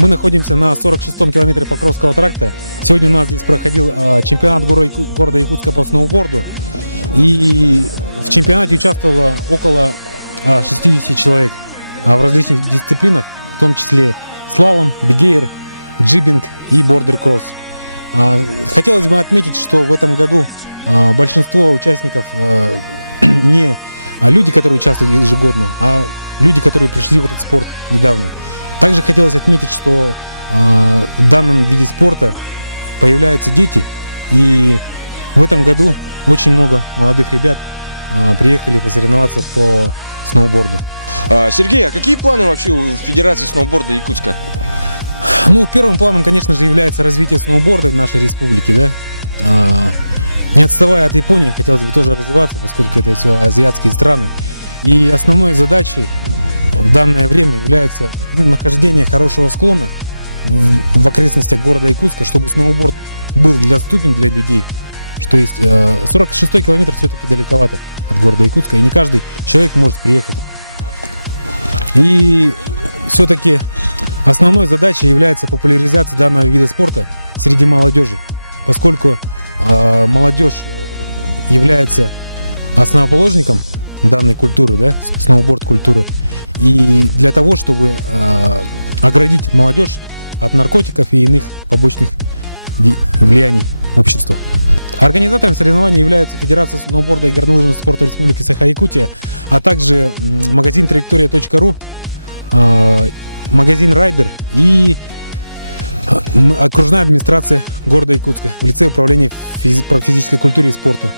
Мы находимся на 46-м километре Покровского тракта. Сегодня у нас здесь проходил чемпионат города Якутска по сноуборду. И в чемпионате участвовало около 60 человек в различных дисциплинах, в том числе слалом, бигейр, джибинг и бордер-кросс. Хотелось бы отметить, что в этом году большинство участников не люди, которые участвуют ежегодно, а люди, которые пришли в этот спорт недавно. Также хотелось отметить, что в данном виде спорта появляются дети, и в этом году очень много молодых ребят приехали посоревноваться по сноуборду. Сергей, а какие планы вообще у Федерации сноуборда Якутска? Ну, первым планом, конечно же, является развитие сноуборда в нашей республике, да. Не отставая от Японии, хотелось бы тоже развиваться, поскольку это все азиатские страны. И основной задачей в данное время является нахождение хорошего склона в окрестностях города Якутска, чтобы сноуборд был доступен для людей. Что есть 46-й километр все-таки далековато от города Якутска, и не каждый человек может приехать. И все-таки основной задачей является популяризация данного вида спорта среди молодежи, поскольку молодежь является основоположником данной культуры, да, сноуборд-культуры. И для того, чтобы оградить молодежь от наркотиков и иных побочных влияний общества. Организатором соревнований является Федерация сноуборда и горнолыжного спорта Республики Саха-Якутия, а также магазин Траектория.ру, магазин Райдер и окружная администрация города Якутска в лице управления по физической культуре и спорту.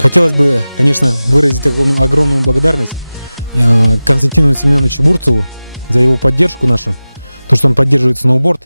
Хотелось бы, конечно, выразить огромную благодарность Константину Семеновичу Бурцеву за его поддержку нашу, то, что он поддерживает сноуборд